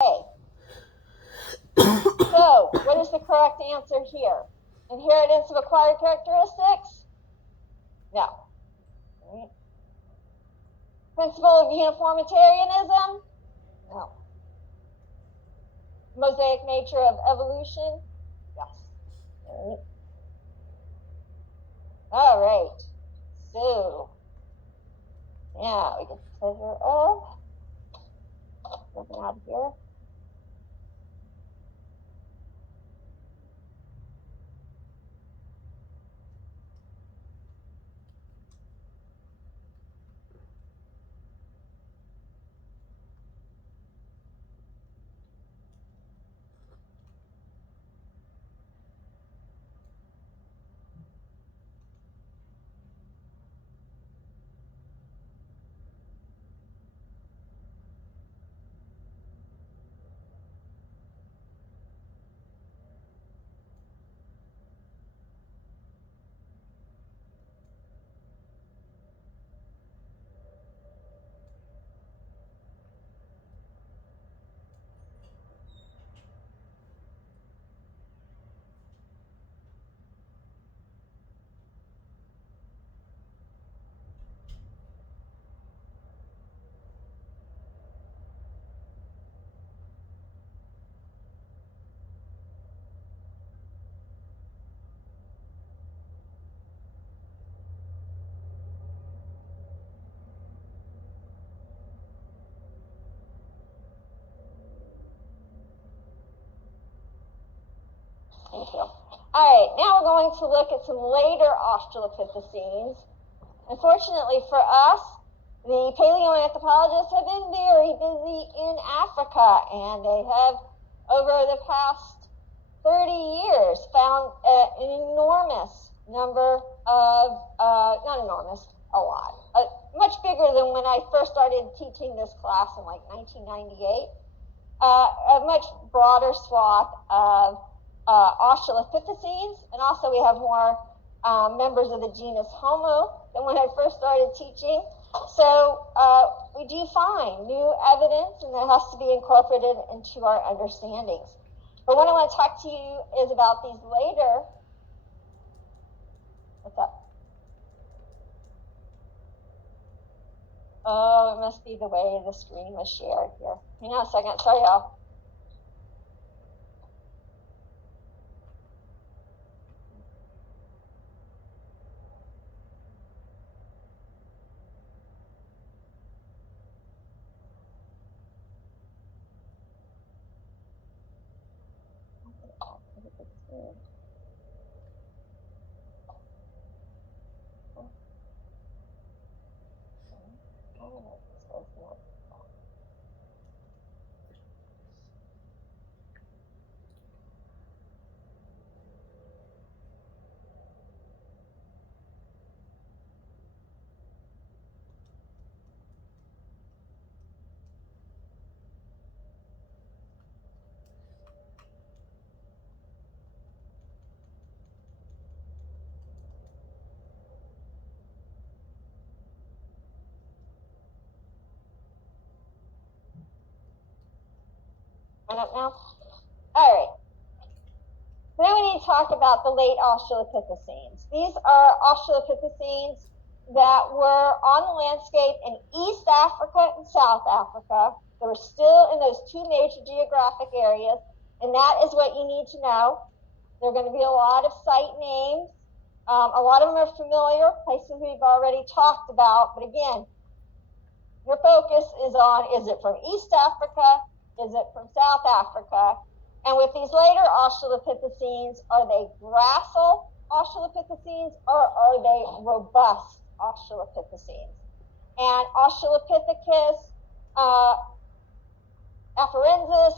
So, what is the correct answer here? Inheritance of acquired characteristics? No. Right. Principle of uniformitarianism? No. Mosaic nature of evolution? Yes. Right. All right. So, now we get the pleasure of moving out of here. Thank you. All right, now we're going to look at some later Australopithecines. Unfortunately for us, the paleoanthropologists have been very busy in Africa, and they have, over the past 30 years, found an enormous number of, not enormous, a lot, much bigger than when I first started teaching this class in like 1998, a much broader swath of Australopithecines, and also we have more members of the genus Homo than when I first started teaching. So we do find new evidence, and that has to be incorporated into our understandings. But what I want to talk to you is about these later. What's up? Oh, it must be the way the screen was shared here. Hang on a second. Sorry, y'all. Up now? All right. Now we need to talk about the late Australopithecines. These are Australopithecines that were on the landscape in East Africa and South Africa. They were still in those two major geographic areas, and that is what you need to know. There are going to be a lot of site names. A lot of them are familiar, places we've already talked about, but again, your focus is on, is it from East Africa? Is it from South Africa? And with these later Australopithecines, are they gracile Australopithecines or are they robust Australopithecines? And Australopithecus afarensis,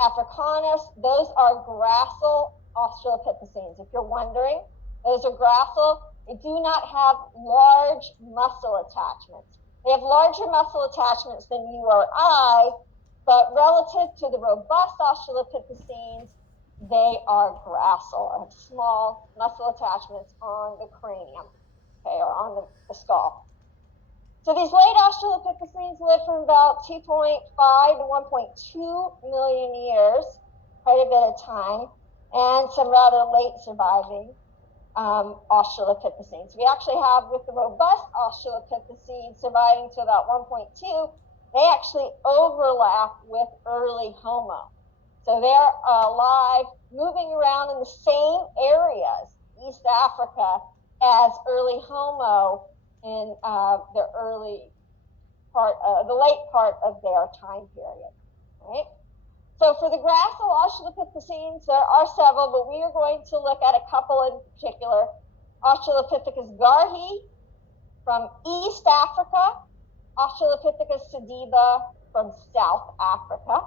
africanus, those are gracile Australopithecines. If you're wondering, those are gracile. They do not have large muscle attachments. They have larger muscle attachments than you or I, but relative to the robust Australopithecines, they are gracile, have small muscle attachments on the cranium, okay, or on the skull. So these late Australopithecines lived from about 2.5 to 1.2 million years, quite a bit of time, and some rather late surviving Australopithecines. We actually have, with the robust Australopithecines surviving to about 1.2, they actually overlap with early Homo. So they're alive, moving around in the same areas, East Africa, as early Homo in the early part, the late part of their time period, right? So for the gracile Australopithecines, there are several, but we are going to look at a couple in particular. Australopithecus Garhi from East Africa, Australopithecus sediba from South Africa.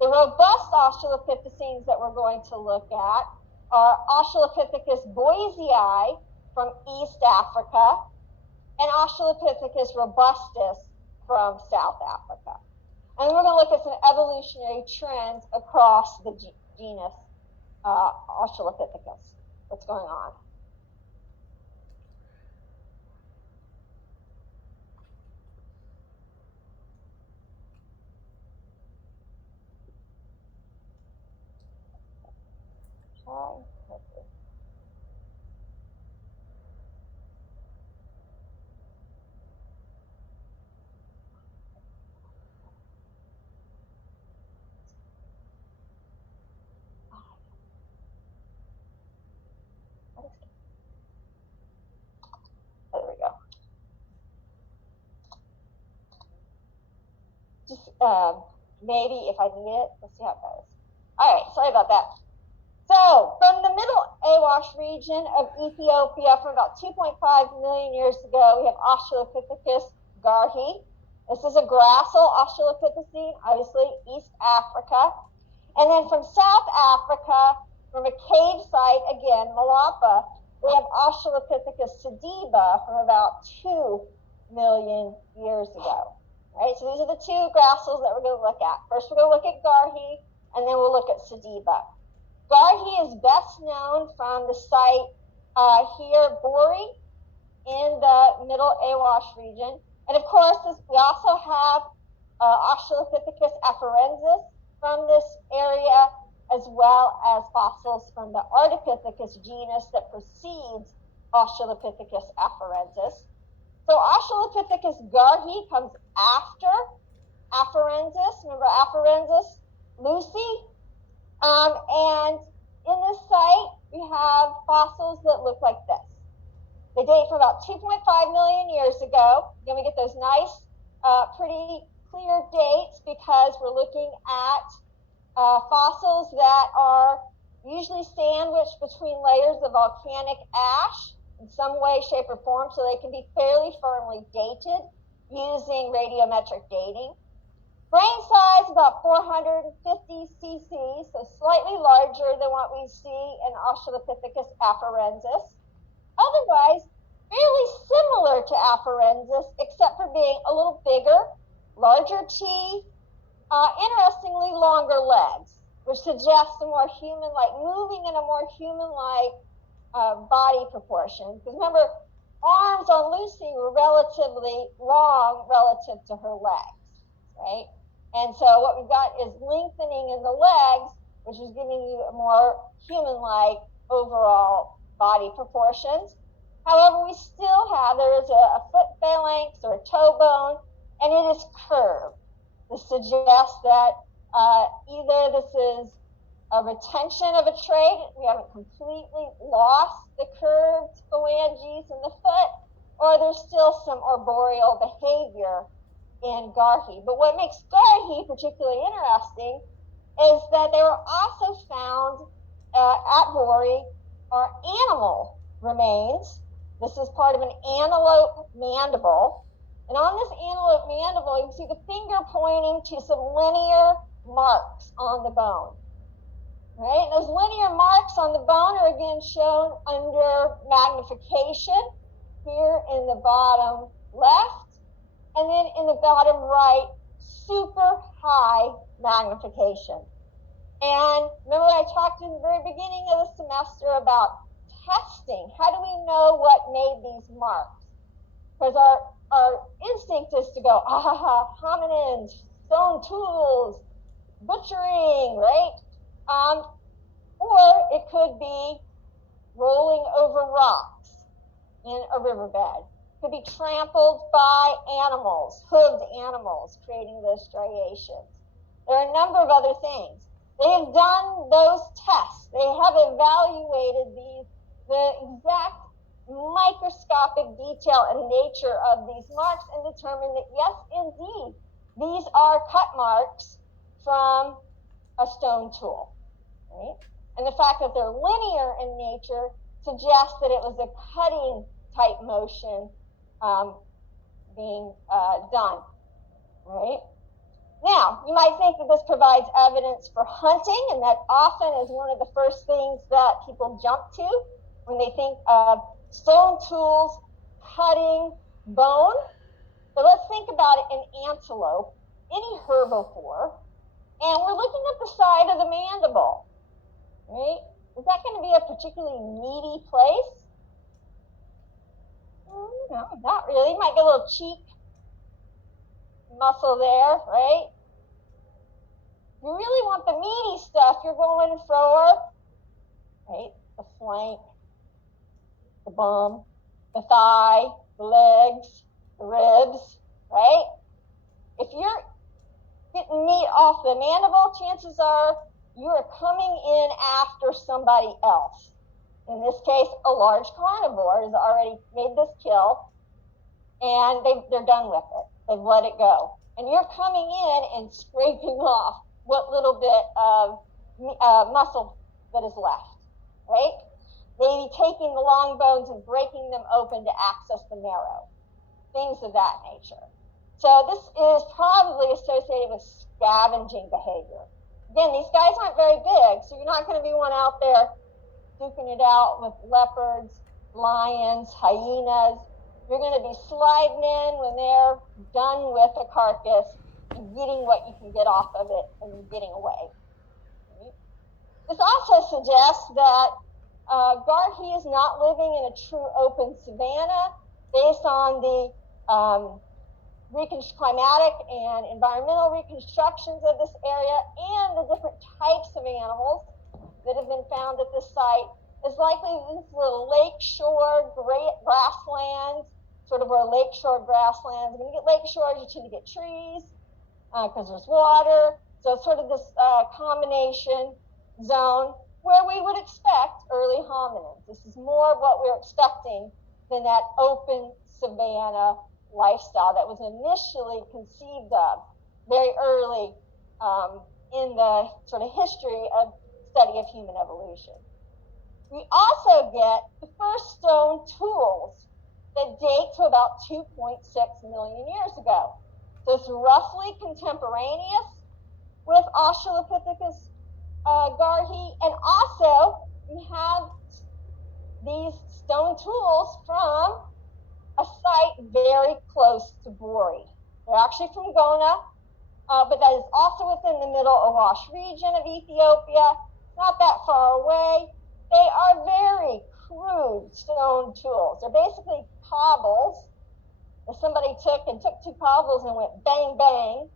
The robust Australopithecines that we're going to look at are Australopithecus Boisei from East Africa and Australopithecus Robustus from South Africa. And we're going to look at some evolutionary trends across the genus Australopithecus. What's going on? Okay. There we go. Just maybe if I need it, let's see how it goes. All right, sorry about that. So from the middle Awash region of Ethiopia from about 2.5 million years ago, we have Australopithecus Garhi. This is a gracile Australopithecine, obviously East Africa. And then from South Africa, from a cave site, again, Malapa, we have Australopithecus sediba from about 2 million years ago. Right? So these are the two graciles that we're going to look at. First, we're going to look at Garhi, and then we'll look at sediba. Garhi is best known from the site here, Bori, in the middle Awash region. And of course, we also have Australopithecus afarensis from this area, as well as fossils from the Ardipithecus genus that precedes Australopithecus afarensis. So Australopithecus Garhi comes after afarensis. Remember afarensis, Lucy? And in this site, we have fossils that look like this. They date from about 2.5 million years ago. Again, we get those nice, pretty clear dates because we're looking at fossils that are usually sandwiched between layers of volcanic ash in some way, shape, or form, so they can be fairly firmly dated using radiometric dating. Brain size about 450 cc, so slightly larger than what we see in Australopithecus afarensis. Otherwise, fairly similar to afarensis, except for being a little bigger, larger teeth, interestingly longer legs, which suggests a more human-like, moving in a more human-like body proportion. Because remember, arms on Lucy were relatively long relative to her legs, right? And so what we've got is lengthening in the legs, which is giving you a more human-like overall body proportions. However, we still have, there is a foot phalanx or a toe bone, and it is curved. This suggests that either this is a retention of a trait, we haven't completely lost the curved phalanges in the foot, or there's still some arboreal behavior in Garhi. But what makes Garhi particularly interesting is that they were also found at Bori are animal remains. This is part of an antelope mandible. And on this antelope mandible, you can see the finger pointing to some linear marks on the bone. Right? Those linear marks on the bone are again shown under magnification here in the bottom left, and then in the bottom right, super high magnification. And remember I talked in the very beginning of the semester about testing. How do we know what made these marks? Because our our instinct is to go, ah ha ha, hominins, stone tools, butchering, right? Or it could be rolling over rocks in a riverbed. It could be trampled by animals, hooved animals, creating those striations. There are a number of other things. They have done those tests. They have evaluated the exact microscopic detail and nature of these marks and determined that, yes, indeed, these are cut marks from a stone tool, right? And the fact that they're linear in nature suggests that it was a cutting type motion being done, right? Now, you might think that this provides evidence for hunting, and that often is one of the first things that people jump to when they think of stone tools cutting bone. So let's think about it in antelope, any herbivore, and we're looking at the side of the mandible, right? Is that going to be a particularly meaty place? No, not really. You might get a little cheek muscle there, right? You really want the meaty stuff, you're going for, right, the flank, the bum, the thigh, the legs, the ribs, right? If you're getting meat off the mandible, chances are you're coming in after somebody else. In this case, a large carnivore has already made this kill, and they're done with it. They've let it go. And you're coming in and scraping off what little bit of muscle that is left, right? Maybe taking the long bones and breaking them open to access the marrow, things of that nature. So this is probably associated with scavenging behavior. Again, these guys aren't very big, so you're not going to be one out there duking it out with leopards, lions, hyenas. You're going to be sliding in when they're done with a carcass and getting what you can get off of it and getting away. Right? This also suggests that Garhi is not living in a true open savanna based on the climatic and environmental reconstructions of this area and the different types of animals that have been found at this site. Is likely this is a lakeshore grasslands, sort of where lakeshore grasslands. When you get lakeshores, you tend to get trees because there's water. So it's sort of this combination zone where we would expect early hominins. This is more of what we're expecting than that open savanna lifestyle that was initially conceived of very early in the sort of history of study of human evolution. We also get the first stone tools that date to about 2.6 million years ago. So it's roughly contemporaneous with Australopithecus Garhi, and also we have these stone tools from a site very close to Bori. They're actually from Gona, but that is also within the middle Awash region of Ethiopia, not that far away. They are very crude stone tools. They're basically cobbles that somebody took two cobbles and went bang, bang,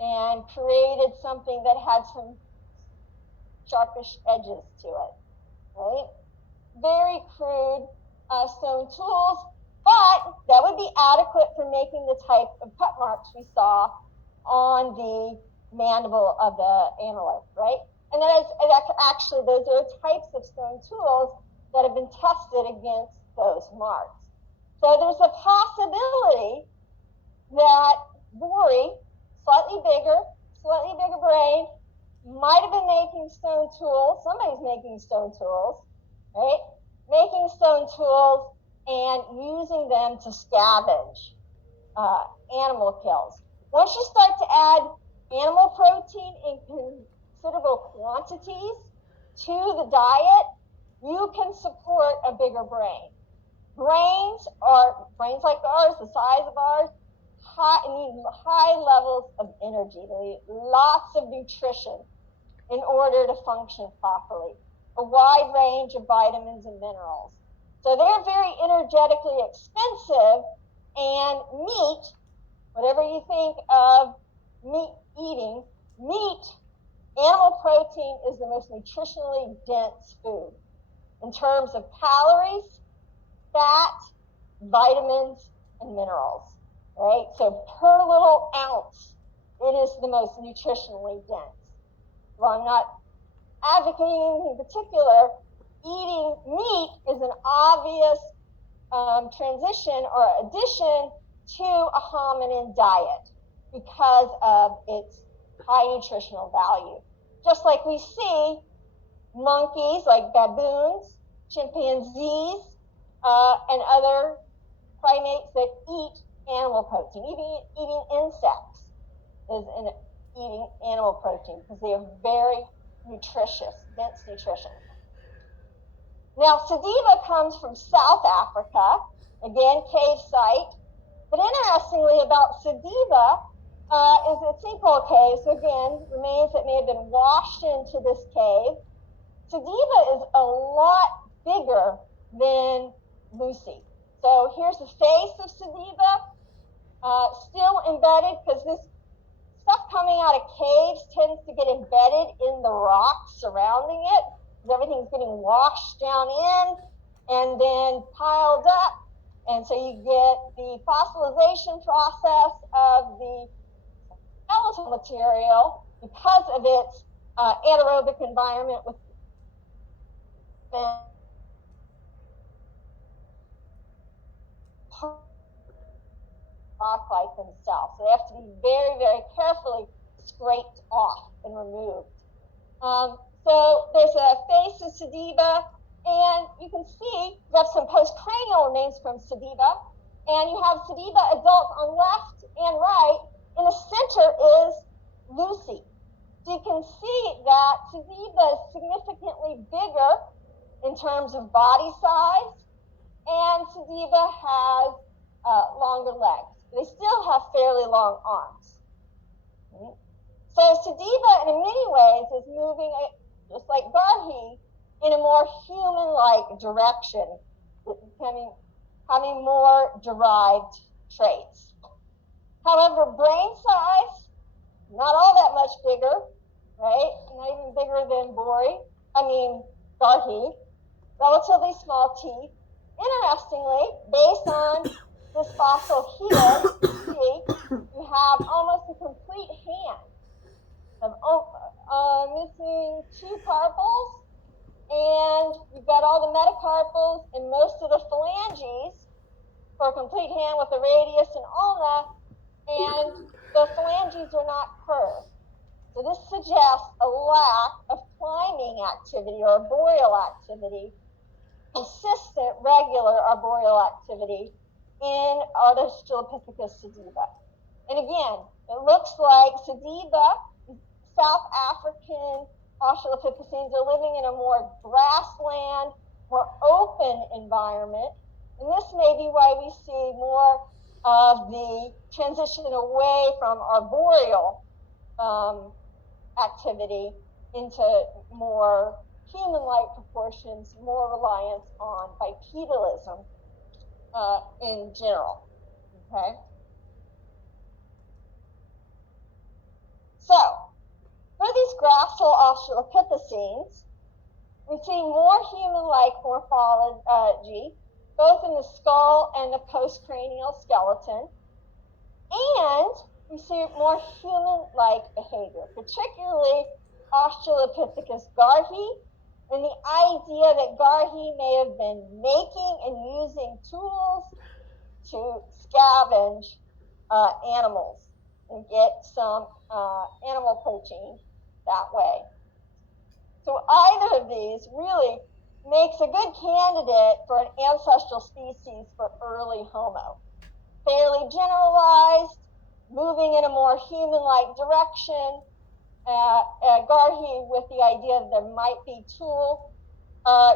and created something that had some sharpish edges to it, right? Very crude stone tools, but that would be adequate for making the type of cut marks we saw on the mandible of the antelope, right? And that is actually, those are types of stone tools that have been tested against those marks. So there's a possibility that Bori, slightly bigger brain, might have been making stone tools. Somebody's making stone tools, right? Making stone tools and using them to scavenge animal kills. Once you start to add animal protein in considerable quantities to the diet, you can support a bigger brain. Brains like ours, the size of ours, need high levels of energy. They need lots of nutrition in order to function properly. A wide range of vitamins and minerals. So they're very energetically expensive, And meat, whatever you think of meat eating, animal protein is the most nutritionally dense food in terms of calories, fat, vitamins, and minerals, right? So per little ounce, it is the most nutritionally dense. Well, I'm not advocating anything particular. Eating meat is an obvious transition or addition to a hominin diet because of its high nutritional value. Just like we see monkeys like baboons, chimpanzees, and other primates that eat animal protein. Even eating insects is eating animal protein because they are very nutritious, dense nutrition. Now, Sediba comes from South Africa, again, cave site. But interestingly about Sediba is a sinkhole cave, so again, remains that may have been washed into this cave. Sediba is a lot bigger than Lucy. So here's the face of Sediba, still embedded because this stuff coming out of caves tends to get embedded in the rocks surrounding it. Everything's getting washed down in and then piled up. And so you get the fossilization process of the skeletal material because of its anaerobic environment with rock like themselves. So they have to be very, very carefully scraped off and removed. So there's a face of Sediba, and you can see we have some postcranial remains from Sediba, and you have Sediba adult on left and right. In the center is Lucy. So you can see that Sediba is significantly bigger in terms of body size, and Sediba has longer legs. They still have fairly long arms. So Sediba, in many ways, is moving, just like Garhi, in a more human-like direction, having more derived traits. However, brain size, not all that much bigger, right? Not even bigger than Garhi. Relatively small teeth. Interestingly, based on this fossil here, you have almost a complete hand. Missing two carpals, and you've got all the metacarpals and most of the phalanges for a complete hand with a radius and ulna, and the phalanges are not curved. So this suggests a lack of climbing activity or arboreal activity, consistent, regular arboreal activity in Australopithecus sediba. And again, it looks like Sediba, South African Australopithecines, are living in a more grassland, more open environment. And this may be why we see more of the transition away from arboreal activity into more human-like proportions, more reliance on bipedalism in general. Okay. So, for these gracile Australopithecines, we see more human-like morphology, both in the skull and the postcranial skeleton, and we see more human-like behavior, particularly Australopithecus Garhi, and the idea that Garhi may have been making and using tools to scavenge animals and get some animal protein that way. So either of these really makes a good candidate for an ancestral species for early Homo. Fairly generalized, moving in a more human-like direction, Garhi with the idea that there might be tool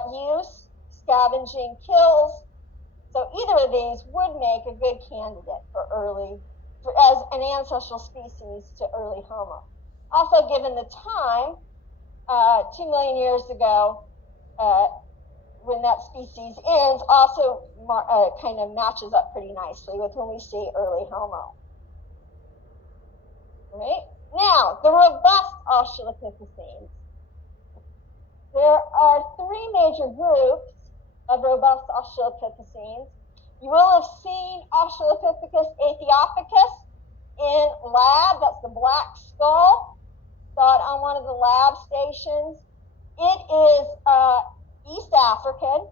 use, scavenging kills. So either of these would make a good candidate for as an ancestral species to early Homo. Also, given the time, 2 million years ago, when that species ends also kind of matches up pretty nicely with when we see early Homo. Right? Now, the robust Australopithecines. There are three major groups of robust Australopithecines. You will have seen Australopithecus aethiopicus in lab. That's the black skull. Saw it on one of the lab stations. It is East African.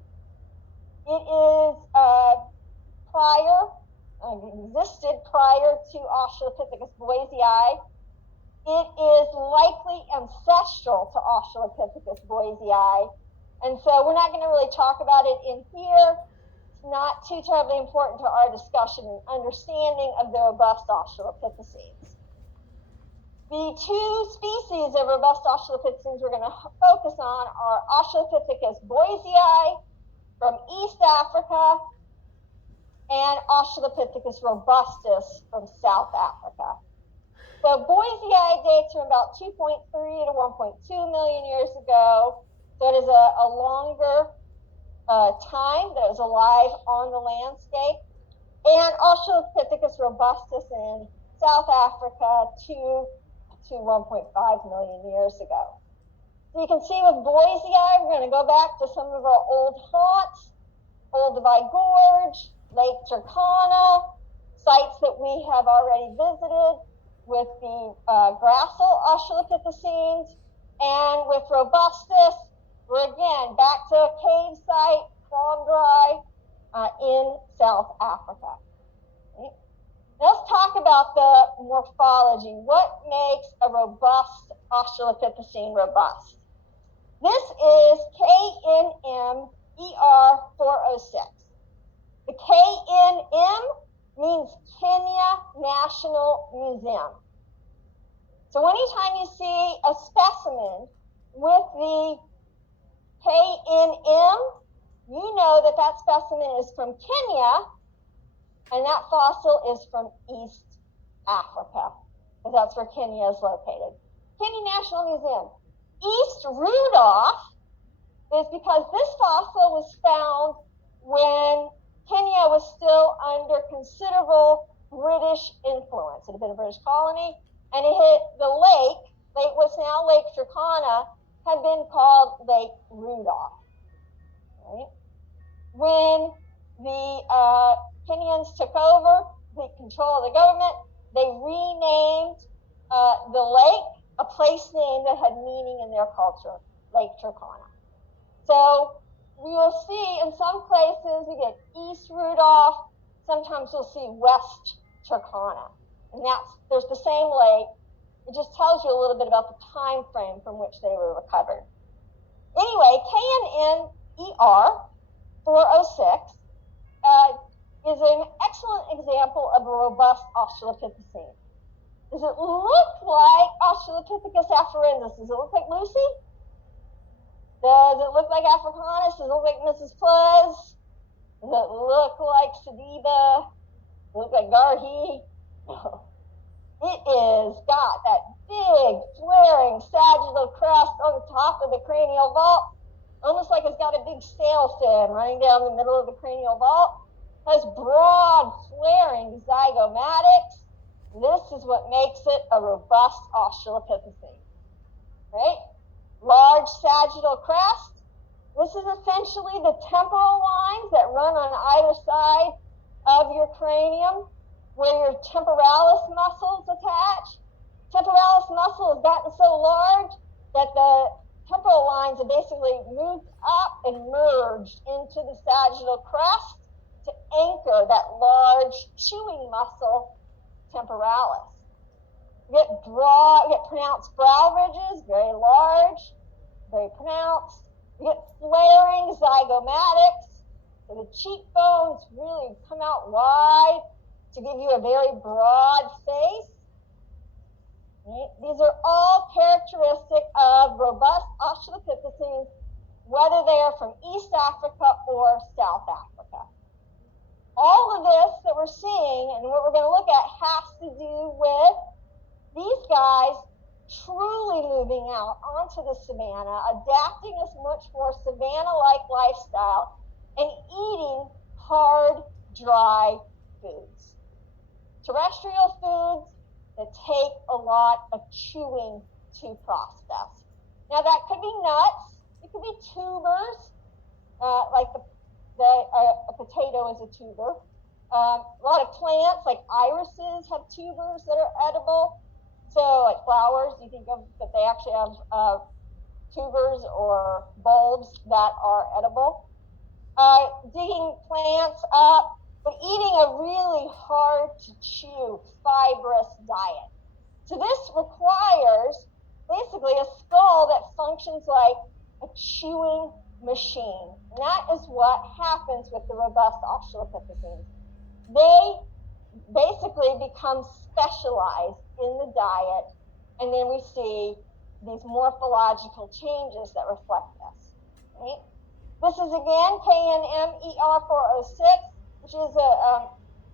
It is existed prior to Australopithecus Boisei. It is likely ancestral to Australopithecus Boisei. And so we're not going to really talk about it in here. It's not too terribly important to our discussion and understanding of the robust Australopithecines. The two species of robust Australopithecines we're going to focus on are Australopithecus Boisei from East Africa and Australopithecus Robustus from South Africa. So Boisei dates from about 2.3 to 1.2 million years ago. So it is a longer time that it was alive on the landscape. And Australopithecus Robustus in South Africa 2 to 1.5 million years ago. So you can see with Boisei, we're going to go back to some of our old haunts, Old Divide Gorge, Lake Turkana, sites that we have already visited with the gracile Australopithecines, and with Robustus, we're again back to a cave site, Crom Dry, in South Africa. Okay. Let's talk about the morphology. What makes a robust Australopithecine robust? This is KNMER406. The KNM means Kenya National Museum. So anytime you see a specimen with the KNM, you know that that specimen is from Kenya, and that fossil is from East Africa, because that's where Kenya is located. Kenya National Museum. East Rudolph is because this fossil was found when Kenya was still under considerable British influence. It had been a British colony, and it hit the lake what's now Lake Turkana, had been called Lake Rudolph. Right? When the Kenyans took over the control of the government, they renamed the lake a place name that had meaning in their culture, Lake Turkana. So we will see in some places we get East Rudolph, sometimes we'll see West Turkana. And there's the same lake. It just tells you a little bit about the time frame from which they were recovered. Anyway, KNNER 406 is an excellent example of a robust Australopithecine. Does it look like Australopithecus afarensis? Does it look like Lucy? Does it look like Africanus? Does it look like Mrs. Plez? Does it look like Sediba? Does it look like Garhi? No. It is got that big, flaring sagittal crest on the top of the cranial vault, almost like it's got a big sail fin running down the middle of the cranial vault. It has broad, flaring zygomatics. This is what makes it a robust Australopithecine. Right? Large sagittal crest. This is essentially the temporal lines that run on either side of your cranium, where your temporalis muscles attach. Temporalis muscle has gotten so large that the temporal lines have basically moved up and merged into the sagittal crest to anchor that large chewing muscle, temporalis. You get pronounced brow ridges, very large, very pronounced. You get flaring zygomatics, so the cheekbones really come out wide to give you a very broad face. Right? These are all characteristic of robust Australopithecines, whether they are from East Africa or South Africa. All of this that we're seeing and what we're going to look at has to do with these guys truly moving out onto the savanna, adapting a much more savanna-like lifestyle, and eating hard, dry foods. Terrestrial foods that take a lot of chewing to process. Now that could be nuts, it could be tubers, like a potato is a tuber. A lot of plants like irises have tubers that are edible. So like flowers, you think of that they actually have tubers or bulbs that are edible. Digging plants up, but eating a really hard to chew, fibrous diet. So this requires basically a skull that functions like a chewing machine. And that is what happens with the robust Australopithecines. They basically become specialized in the diet, and then we see these morphological changes that reflect this. Right? This is again KNMER 406, which is a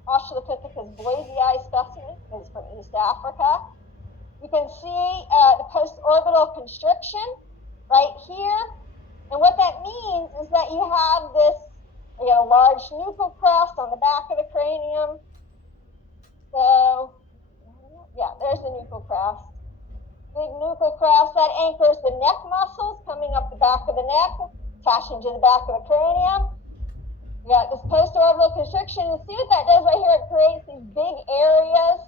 Australopithecus Boisei specimen, because it's from East Africa. You can see the post-orbital constriction right here. And what that means is that you have this, a large nuchal crest on the back of the cranium. So, yeah, there's the nuchal crest. Big nuchal crest that anchors the neck muscles coming up the back of the neck, attaching to the back of the cranium. You got this post-orbital constriction. And see what that does right here? It creates these big areas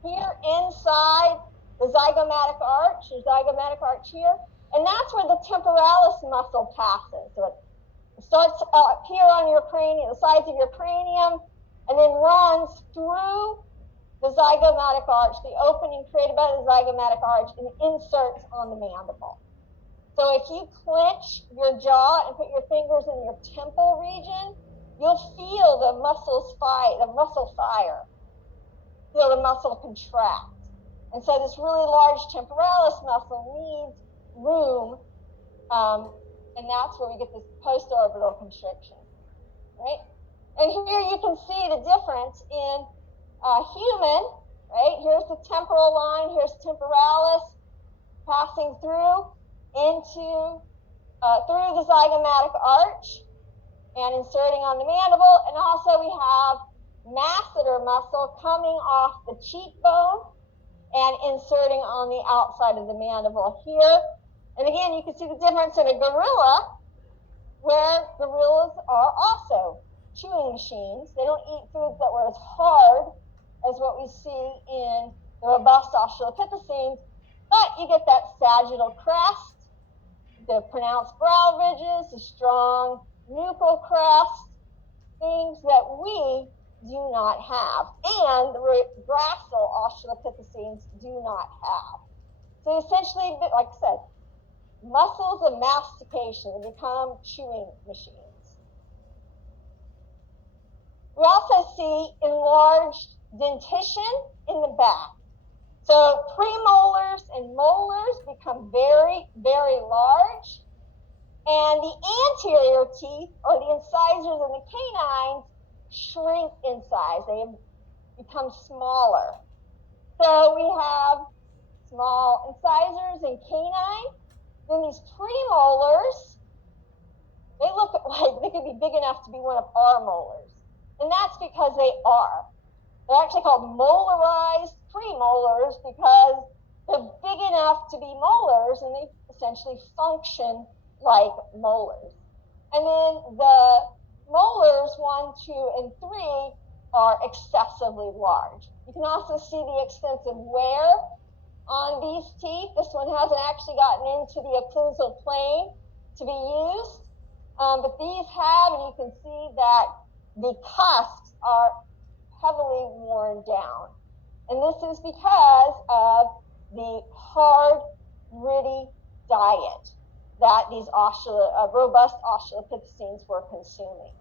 here inside the zygomatic arch, the zygomatic arch here. And that's where the temporalis muscle passes. So it starts up here on your cranium, the sides of your cranium, and then runs through the zygomatic arch, the opening created by the zygomatic arch, and inserts on the mandible. So if you clench your jaw and put your fingers in your temple region, you'll feel the muscles fight, the muscle fire. Feel the muscle contract. And so this really large temporalis muscle needs room, and that's where we get this post-orbital constriction, right? And here you can see the difference in human, right? Here's the temporal line, here's temporalis passing through into, through the zygomatic arch and inserting on the mandible. And also we have masseter muscle coming off the cheekbone and inserting on the outside of the mandible here. And again, you can see the difference in a gorilla, where gorillas are also chewing machines. They don't eat foods that were as hard as what we see in the robust Australopithecines, but you get that sagittal crest, the pronounced brow ridges, the strong nuchal crest, things that we do not have, and the gracile Australopithecines do not have. So essentially, like I said, muscles of mastication become chewing machines. We also see enlarged dentition in the back. So premolars and molars become very, very large. And the anterior teeth, or the incisors and the canines, shrink in size. They become smaller. So we have small incisors and canine. Then these premolars, they look like they could be big enough to be one of our molars. And that's because they are. They're actually called molarized premolars because they're big enough to be molars, and they essentially function like molars. And then the molars 1, 2, and 3 are excessively large. You can also see the extensive wear on these teeth. This one hasn't actually gotten into the occlusal plane to be used, but these have, and you can see that the cusps are heavily worn down. And this is because of the hard, gritty diet that these robust Australopithecines were consuming.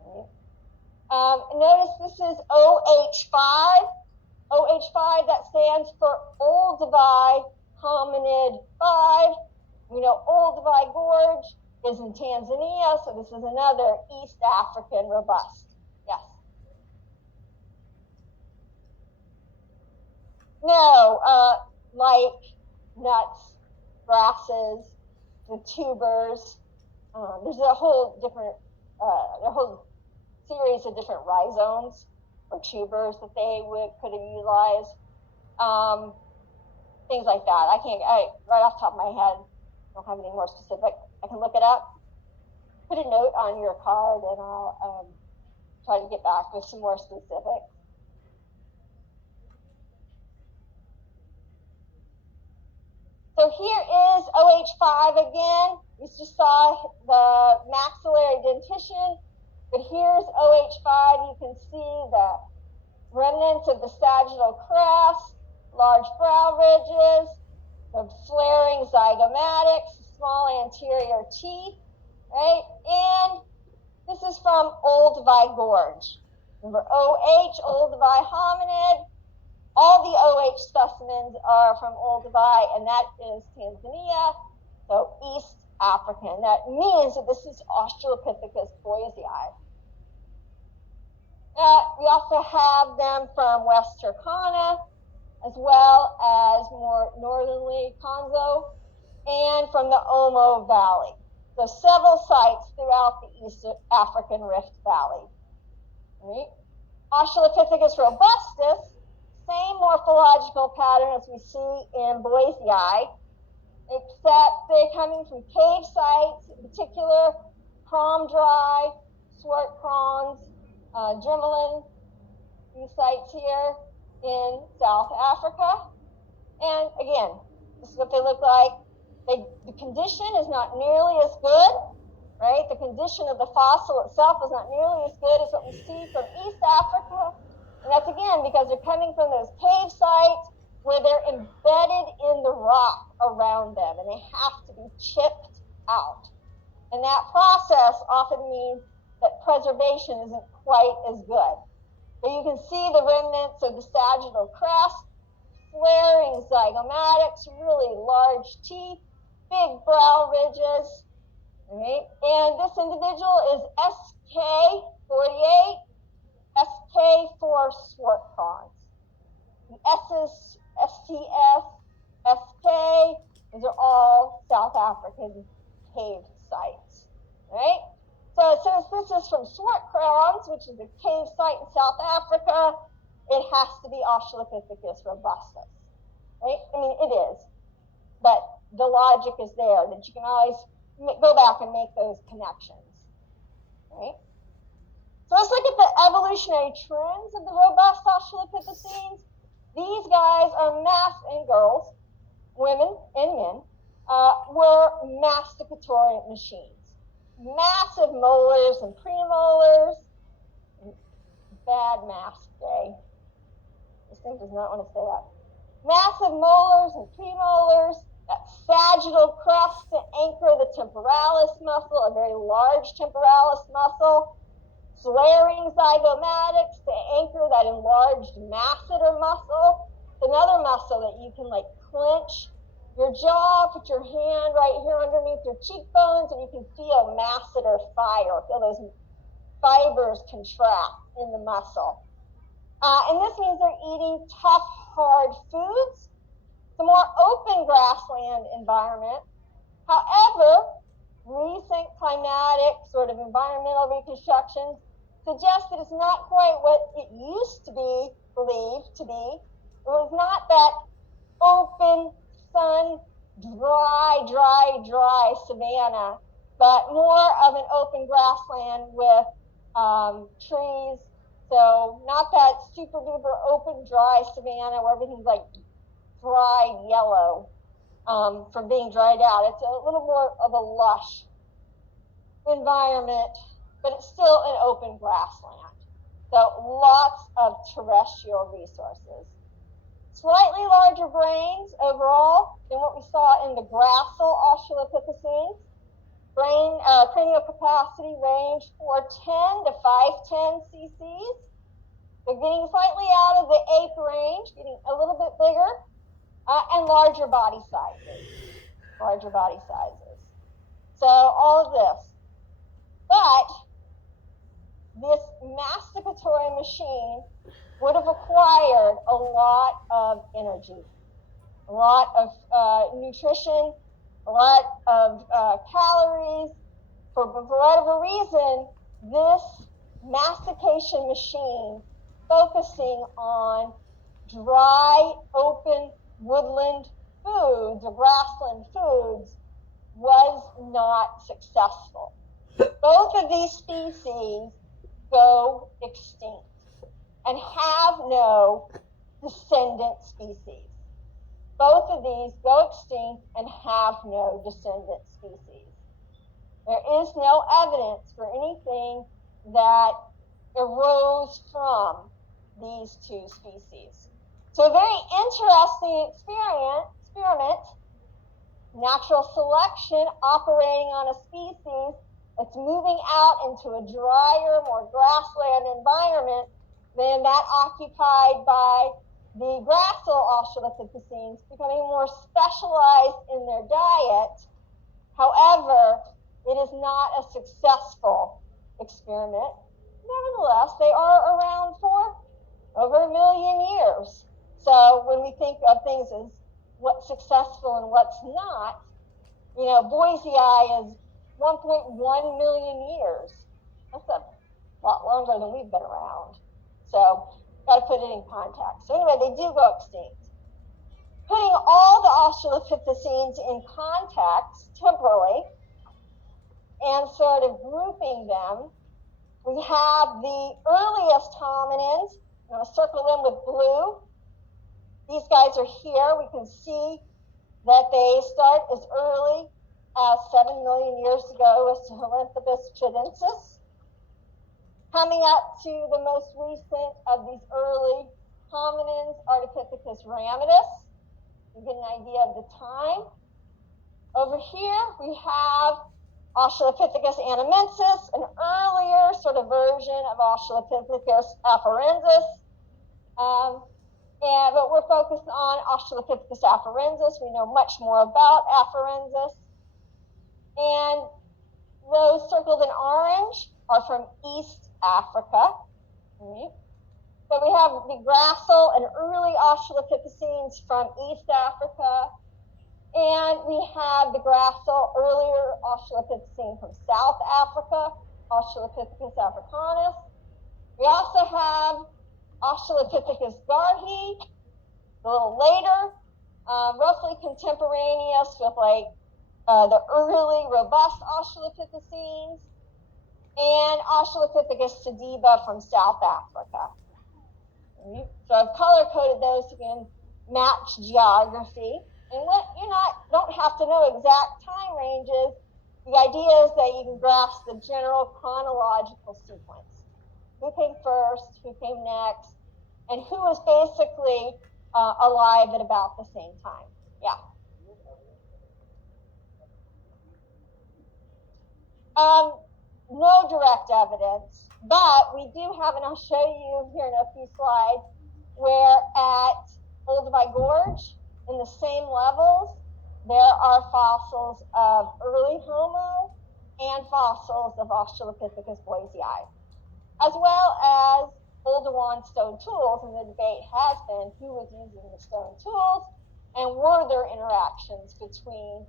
Okay. Notice this is OH5. OH5, that stands for Olduvai hominid 5. We know Olduvai Gorge is in Tanzania, so this is another East African robust. Yes? No, like nuts, grasses, the tubers. There's a whole series of different rhizomes or tubers that they could have utilized. Things like that. Right off the top of my head, don't have any more specific. I can look it up. Put a note on your card, and I'll try to get back with some more specifics. So here is OH5 again. We just saw the maxillary dentition, but here's OH5. You can see the remnants of the sagittal crest, large brow ridges, the flaring zygomatics, small anterior teeth, right? And this is from Olduvai Gorge. Remember OH, Olduvai hominid. All the OH specimens are from Olduvai, and that is Tanzania, so East Africa. And that means that this is Australopithecus Boisei. We also have them from West Turkana, as well as more northerly Konzo, and from the Omo Valley. So several sites throughout the East African Rift Valley. Right? Australopithecus Robustus, same morphological pattern as we see in Boisei, except they're coming from cave sites, in particular Prom Dry, Swart Prawns, Dremelin, these sites here in South Africa. And again, this is what they look like. The condition is not nearly as good, right? The condition of the fossil itself is not nearly as good as what we see from East Africa. And that's again because they're coming from those cave sites where they're embedded in the rock around them, and they have to be chipped out. And that process often means that preservation isn't quite as good. But you can see the remnants of the sagittal crest, flaring zygomatics, really large teeth, big brow ridges, right? And this individual is SK48, SK for swart prawns. The S's, STS, SK, these are all South African cave sites, right? So since this is from swart prawns, which is a cave site in South Africa, it has to be Australopithecus robustus, right? I mean, it is, but the logic is there that you can always go back and make those connections, right? So let's look at the evolutionary trends of the robust Australopithecines. These guys are and girls, women and men, were masticatory machines. Massive molars and premolars. Bad mask day. This thing does not want to stay up. Massive molars and premolars, that sagittal crest to anchor the temporalis muscle, a very large temporalis muscle. Flaring zygomatics to anchor that enlarged masseter muscle. It's another muscle that you can like clench your jaw, put your hand right here underneath your cheekbones, and you can feel masseter fire, feel those fibers contract in the muscle. And this means they're eating tough, hard foods. It's a more open grassland environment. However, recent climatic sort of environmental reconstructions suggest that it's not quite what it used to be believed to be. It was not that open, sun, dry savanna, but more of an open grassland with trees. So not that super duper open, dry savanna where everything's like dried yellow from being dried out. It's a little more of a lush environment, but it's still an open grassland. So lots of terrestrial resources. Slightly larger brains overall than what we saw in the gracile Australopithecines. Cranial capacity range 410 to 510 cc's. They're getting slightly out of the ape range, getting a little bit bigger, and larger body sizes. So all of this. But this masticatory machine would have acquired a lot of energy. a lot of nutrition, a lot of calories. For whatever reason, this mastication machine focusing on dry, open woodland foods or grassland foods was not successful. Both of these species go extinct and have no descendant species. Both of these go extinct and have no descendant species. There is no evidence for anything that arose from these two species. So a very interesting experiment, natural selection operating on a species that's moving out into a drier, more grassland environment than that occupied by the grassal Australopithecines, becoming more specialized in their diet. However, it is not a successful experiment. Nevertheless, they are around for over 1 million years. So when we think of things as what's successful and what's not, you know, Boisei is 1.1 million years. That's a lot longer than we've been around. So got to put it in context. So anyway, they do go extinct. Putting all the Australopithecines in context temporally and sort of grouping them, we have the earliest hominins. I'm going to circle them with blue. These guys are here. We can see that they start as early as 7 million years ago as Australopithecus chidensis. Coming up to the most recent of these early hominins, Australopithecus ramidus. You get an idea of the time. Over here, we have Australopithecus Animensis, an earlier sort of version of Australopithecus afarensis. But we're focused on Australopithecus afarensis. We know much more about afarensis. And those circled in orange are from East Africa. Right? So we have the grassal and early Australopithecines from East Africa. And we have the grassal, earlier Australopithecine from South Africa, Australopithecus africanus. We also have Australopithecus Garhi, a little later, roughly contemporaneous with like the early robust Australopithecines, and Australopithecus sediba from South Africa. Right? So I've color-coded those so we can match geography. And don't have to know exact time ranges. The idea is that you can grasp the general chronological sequence. Who came first, who came next, and who was basically alive at about the same time. Yeah. No direct evidence, but we do have, and I'll show you here in a few slides, where at Olduvai Gorge, in the same levels, there are fossils of early Homo and fossils of Australopithecus Boisei, as well as Oldowan stone tools. And the debate has been who was using the stone tools and were there interactions between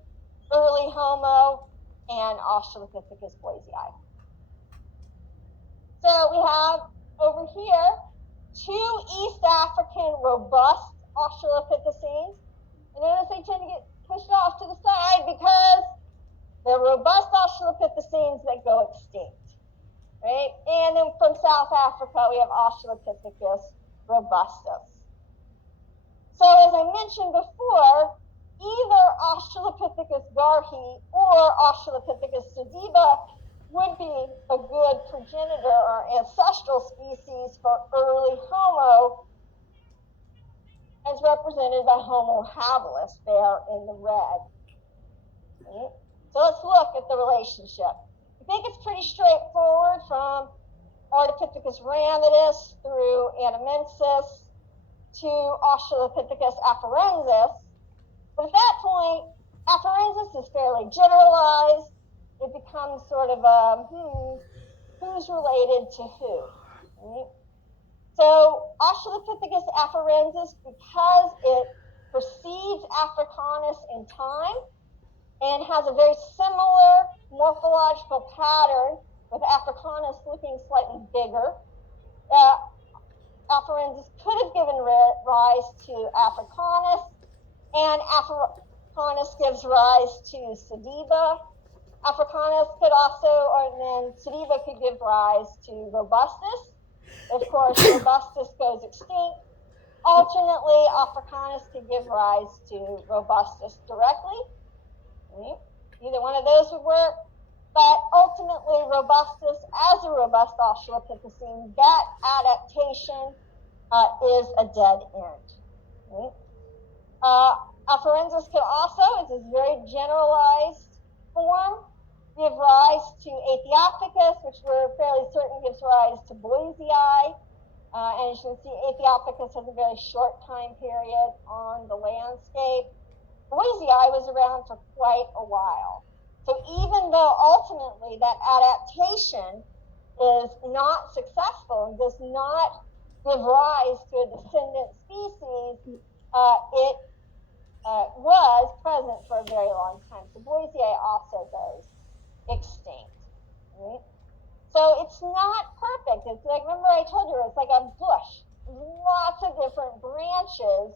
early Homo and Australopithecus Boisei. So we have over here 2 East African robust Australopithecines. And notice they tend to get pushed off to the side because they're robust Australopithecines that go extinct. Right? And then from South Africa, we have Australopithecus Robustus. So as I mentioned before, either Australopithecus Garhi or Australopithecus sediba would be a good progenitor or ancestral species for early Homo, as represented by Homo habilis there in the red. Right? So let's look at the relationship. I think it's pretty straightforward from Australopithecus ramidus through Animensis to Australopithecus afarensis. But at that point, afarensis is fairly generalized. It becomes sort of a, who's related to who? Right? So Australopithecus afarensis, because it precedes Africanus in time and has a very similar morphological pattern, with Africanus looking slightly bigger. Afarensis could have given rise to Africanus, and Africanus gives rise to Sediba. Africanus could also, or then Sediba could give rise to Robustus. Of course, Robustus goes extinct. Alternately, Africanus could give rise to Robustus directly. Either one of those would work. But ultimately, Robustus, as a robust Australopithecine, that adaptation is a dead end. Afarensis could also, it's a very generalized form, give rise to Aethiopithecus, which we're fairly certain gives rise to Boisei. And as you can see, Aethiopithecus has a very short time period on the landscape. Boisei was around for quite a while. So even though ultimately that adaptation is not successful and does not give rise to a descendant species, it was present for a very long time. So Boisei also goes extinct. Right? So it's not perfect. It's like, remember I told you, it's like a bush. Lots of different branches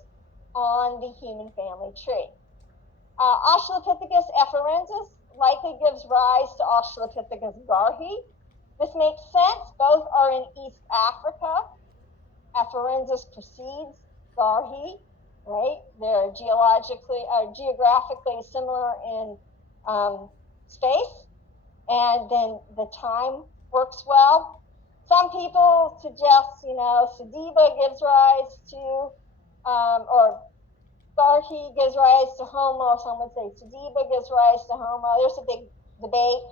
on the human family tree. Australopithecus afarensis likely gives rise to Australopithecus Garhi. This makes sense. Both are in East Africa. Afarensis precedes Garhi, right? They're geographically similar in space, and then the time works well. Some people suggest, Sediba gives rise to, or Garhi gives rise to Homo. Some would say Sediba gives rise to Homo. There's a big debate.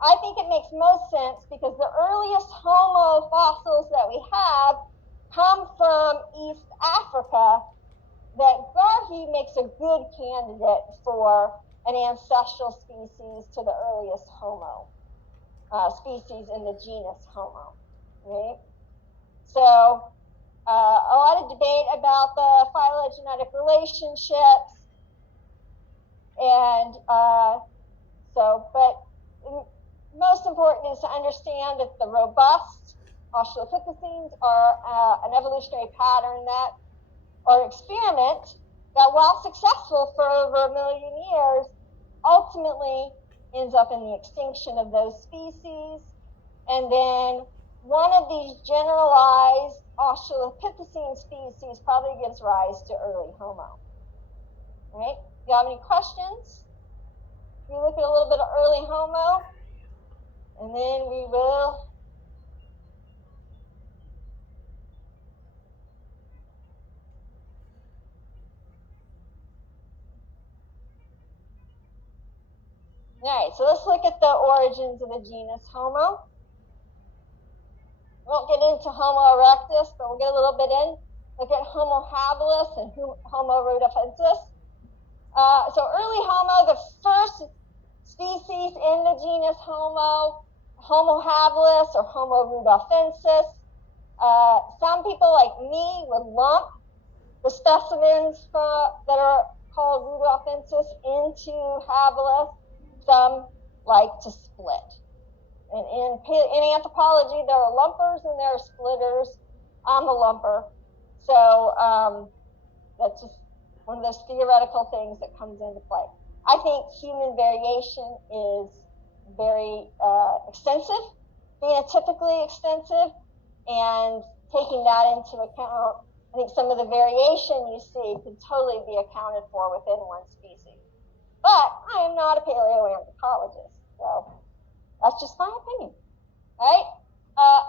I think it makes most sense because the earliest Homo fossils that we have come from East Africa, that Garhi makes a good candidate for an ancestral species to the earliest Homo species in the genus Homo, right? So a lot of debate about the phylogenetic relationships, and but most important is to understand that the robust Australopithecines are an evolutionary pattern that, or experiment, that while successful for over 1 million years, ultimately ends up in the extinction of those species. And then one of these generalized Australopithecine species probably gives rise to early Homo. Right? Do you have any questions? We look at a little bit of early Homo, and then we will. All right, so let's look at the origins of the genus Homo. We won't get into Homo erectus, but we'll get a little bit in. Look at Homo habilis and Homo rudolfensis. So early Homo, the first species in the genus Homo, Homo habilis or Homo rudolfensis. Some people like me would lump the specimens that are called rudolfensis into habilis. Some like to split. And in anthropology, there are lumpers and there are splitters. I'm a lumper. So that's just one of those theoretical things that comes into play. I think human variation is very extensive, phenotypically extensive, and taking that into account, I think some of the variation you see can totally be accounted for within one species. But I am not a paleoanthropologist, so that's just my opinion, right?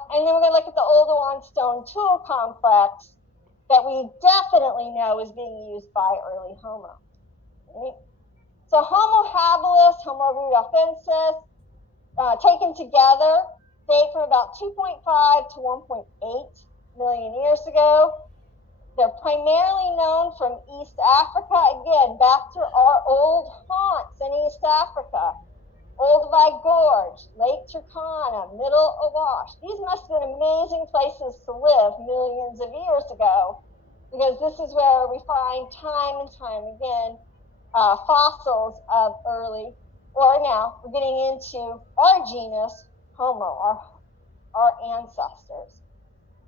And then we're going to look at the Oldowan stone tool complex that we definitely know is being used by early Homo. Right? So Homo habilis, Homo rudolfensis, taken together, date from about 2.5 to 1.8 million years ago. They're primarily known from East Africa. Again, back to our old haunts in East Africa. Olduvai Gorge, Lake Turkana, Middle Awash. These must have been amazing places to live millions of years ago. because this is where we find time and time again fossils of early, or now we're getting into our genus, Homo, our ancestors.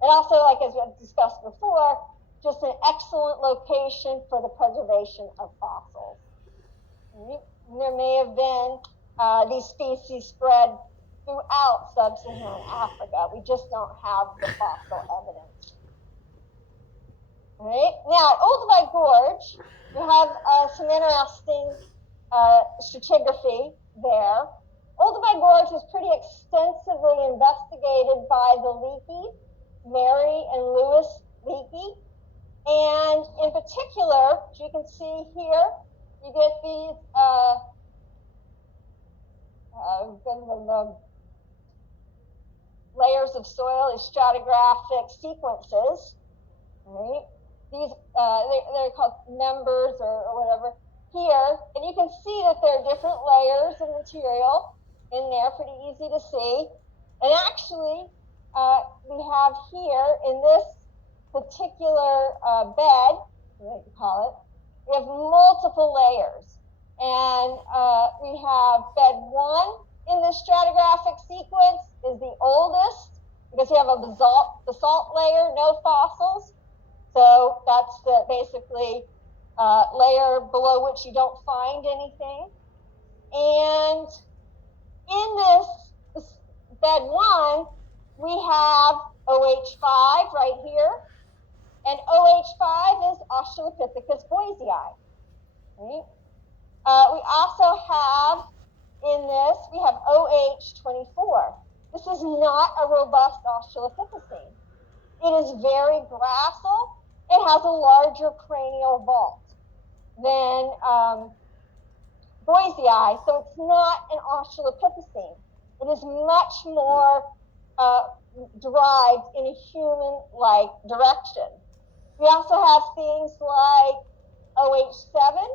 And also, like as we discussed before, just an excellent location for the preservation of fossils. There may have been these species spread throughout sub-Saharan Africa. We just don't have the fossil evidence. All right. Now, at Olduvai Gorge, we have some interesting stratigraphy there. Olduvai Gorge was pretty extensively investigated by the Leakey, Mary and Louis Leakey. And in particular, as you can see here, you get these layers of soil, these stratigraphic sequences. Right? These they're called members or whatever here, and you can see that there are different layers of material in there, pretty easy to see. And actually, we have here in this particular bed, what you call it, we have multiple layers. And we have bed 1 in the stratigraphic sequence is the oldest, because you have a basalt layer, no fossils. So that's the basically layer below which you don't find anything. And in this bed 1, we have OH5 right here. And OH5 is Australopithecus Boisei. Right? We also have in this, we have OH24. This is not a robust Australopithecine. It is very gracile. It has a larger cranial vault than Boisei, so it's not an Australopithecine. It is much more derived in a human-like direction. We also have things like OH7,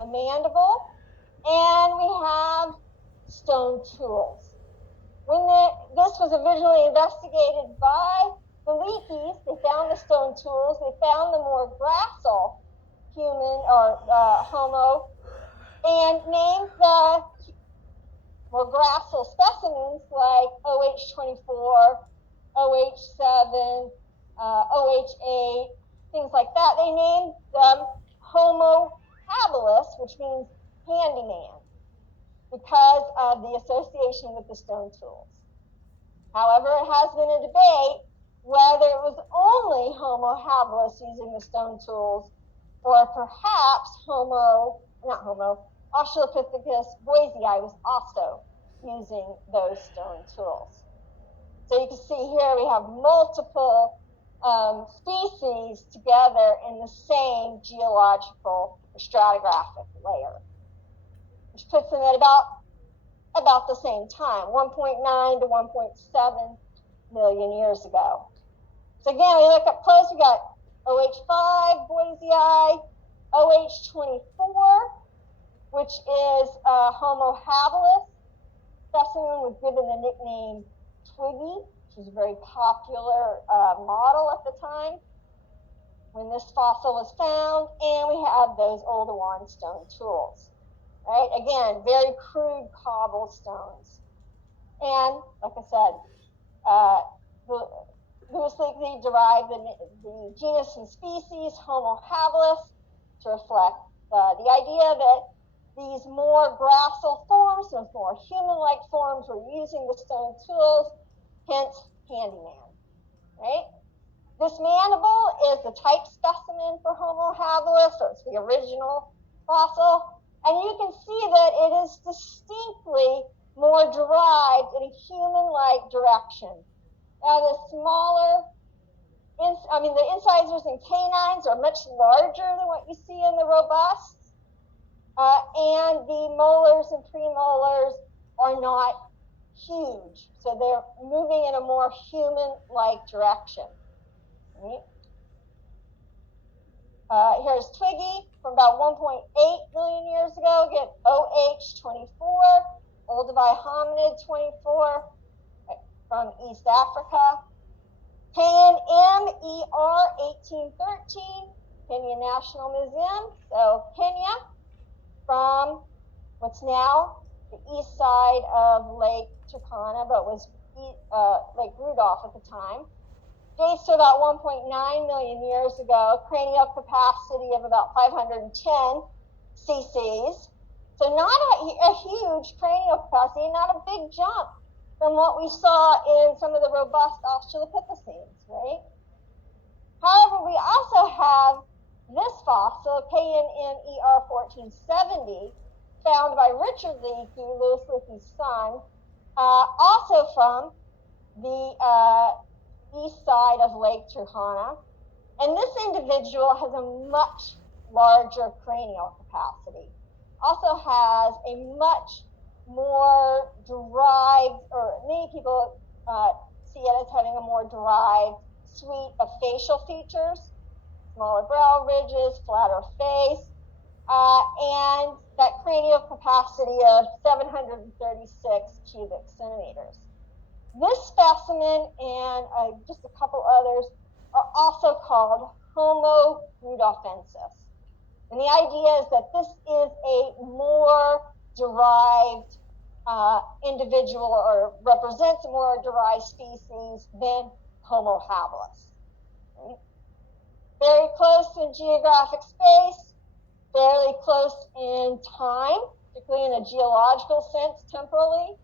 a mandible, and we have stone tools. When this was originally investigated by the Leakeys, they found the stone tools, they found the more gracile human or Homo, and named the more gracile specimens like OH24, OH7, OH8, things like that. They named them Homo Habilis, which means handyman, because of the association with the stone tools. However, it has been a debate whether it was only Homo habilis using the stone tools, or perhaps Australopithecus Boisei was also using those stone tools. So you can see here we have multiple species together in the same geological or stratigraphic layer, which puts them at about the same time, 1.9 to 1.7 million years ago. So again, we look up close, we got OH5, Boisei, OH24, which is Homo habilis. Specimen was given the nickname Twiggy, which was a very popular model at the time when this fossil was found, and we have those Oldowan stone tools. Right? Again, very crude cobblestones. And, like I said, Louis Leakey derived the genus and species Homo habilis to reflect the idea that these more gracile forms, those more human-like forms, were using the stone tools, hence handyman. Right? This mandible is the type specimen for Homo habilis, so it's the original fossil. And you can see that it is distinctly more derived in a human-like direction. Now, the smaller, the incisors and canines are much larger than what you see in the robusts, and the molars and premolars are not huge, so they're moving in a more human-like direction. Right? Here's Twiggy from about 1.8 million years ago. Get OH24, Olduvai hominid 24 from East Africa. KNMER 1813, Kenya National Museum. So Kenya, from what's now the east side of Lake Turkana, but was Lake Rudolph at the time, dates to about 1.9 million years ago, cranial capacity of about 510 cc's. So not a huge cranial capacity, not a big jump from what we saw in some of the robust Australopithecines, right? However, we also have this fossil, KNMER 1470, found by Richard Leakey, Louis Leakey's son, also from the east side of Lake Turkana. And this individual has a much larger cranial capacity. Also has a much more derived, or many people see it as having a more derived suite of facial features, smaller brow ridges, flatter face, and that cranial capacity of 736 cubic centimeters. This specimen and just a couple others are also called Homo rudolfensis. And the idea is that this is a more derived individual, or represents a more derived species than Homo habilis. Right? Very close in geographic space, fairly close in time, particularly in a geological sense, temporally.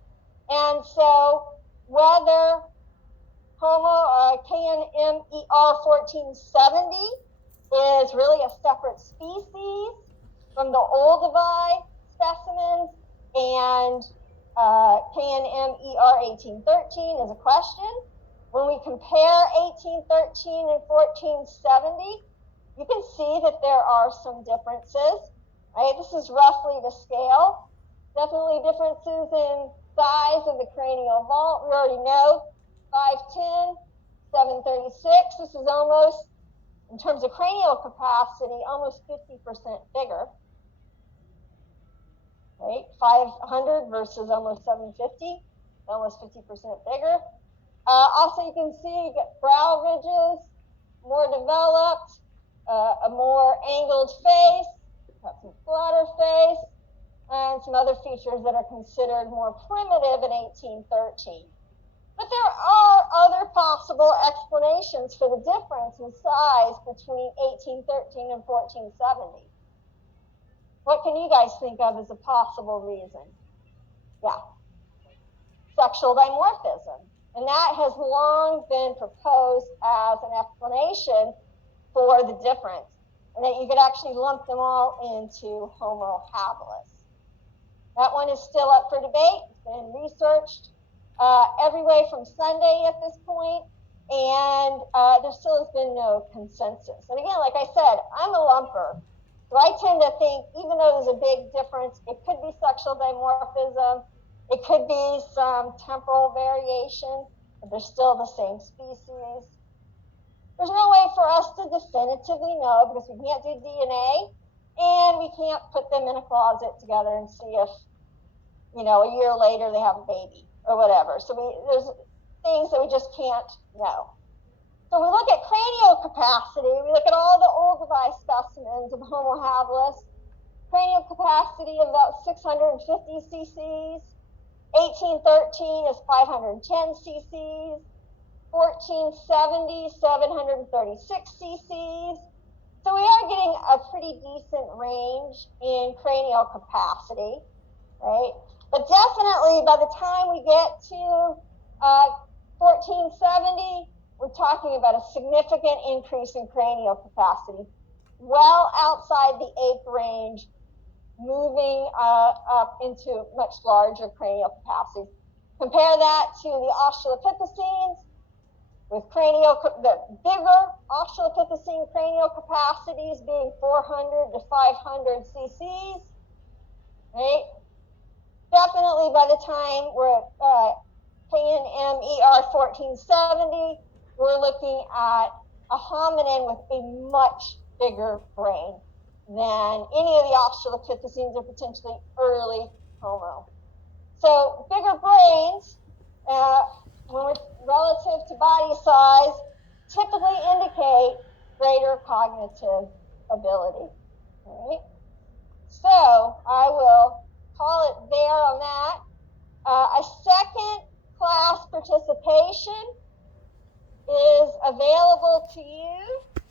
And so whether KNMER 1470 is really a separate species from the Olduvai specimens, and KNMER 1813 is a question. When we compare 1813 and 1470, you can see that there are some differences, right? This is roughly to scale. Definitely differences in size of the cranial vault. We already know 510, 736. This is almost, in terms of cranial capacity, almost 50% bigger. Right? 500 versus almost 750, almost 50% bigger. Also, you can see you get brow ridges, more developed, a more angled face, got some flatter face, and some other features that are considered more primitive in 1813. But there are other possible explanations for the difference in size between 1813 and 1470. What can you guys think of as a possible reason? Yeah, sexual dimorphism. And that has long been proposed as an explanation for the difference, and that you could actually lump them all into Homo habilis. That one is still up for debate. It's been researched every way from Sunday at this point, and there still has been no consensus. And again, like I said, I'm a lumper. So I tend to think, even though there's a big difference, it could be sexual dimorphism, it could be some temporal variation, but they're still the same species. There's no way for us to definitively know, because we can't do DNA, and we can't put them in a closet together and see if, a year later they have a baby or whatever. So there's things that we just can't know. So we look at cranial capacity, we look at all the Olduvai specimens of Homo habilis, cranial capacity of about 650 cc's, 1813 is 510 cc's, 1470, 736 cc's. So we are getting a pretty decent range in cranial capacity, right? But definitely by the time we get to 1470, we're talking about a significant increase in cranial capacity, well outside the ape range, moving up into much larger cranial capacity. Compare that to the Australopithecines, with the bigger Australopithecine cranial capacities being 400 to 500 cc's, right? Definitely by the time we're at KNMER 1470, we're looking at a hominin with a much bigger brain than any of the Australopithecines or potentially early Homo. So bigger brains, when we're relative to body size, typically indicate greater cognitive ability. All right? So I will call it there on that. A second class participation is available to you